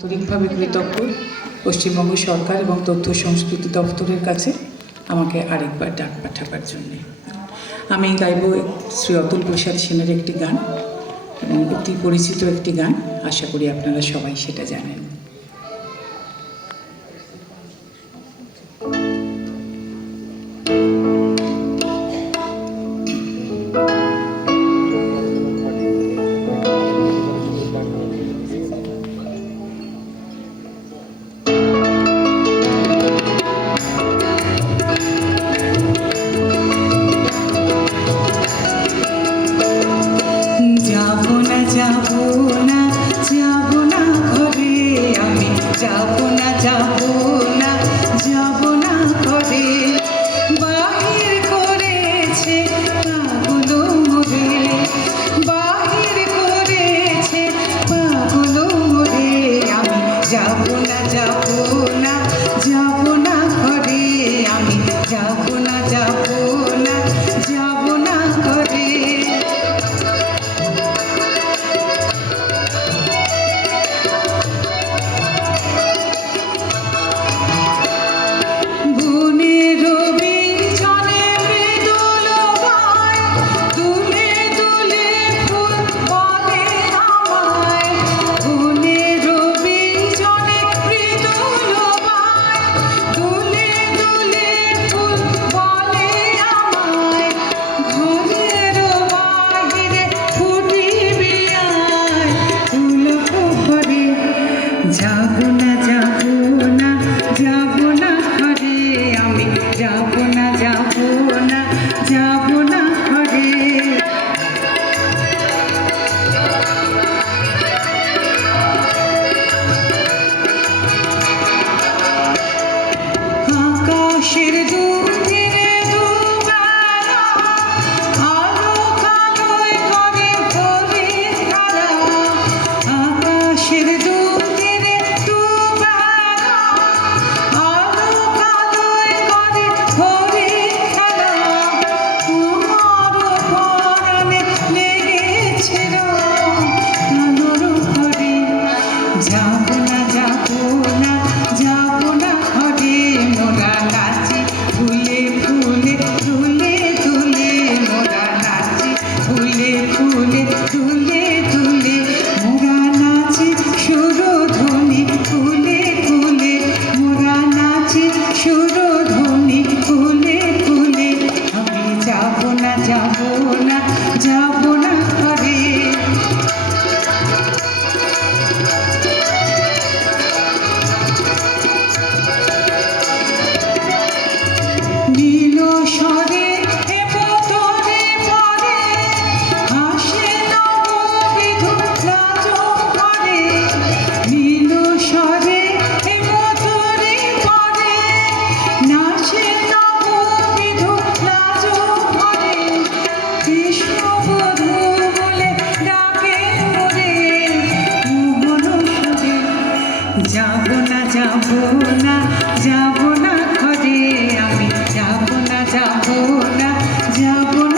আন্তরিকভাবে কৃতজ্ঞ পশ্চিমবঙ্গ সরকার এবং তথ্য সংস্কৃতি দপ্তরের কাছে আমাকে আরেকবার ডাক পাঠাবার জন্যে। আমি গাইব শ্রী অতুল প্রসাদ সেনের একটি গান, অতি পরিচিত একটি গান। আশা করি আপনারা সবাই সেটা জানেন। যাব না ঘরে, আমি যাব না, যাব না, যাব না।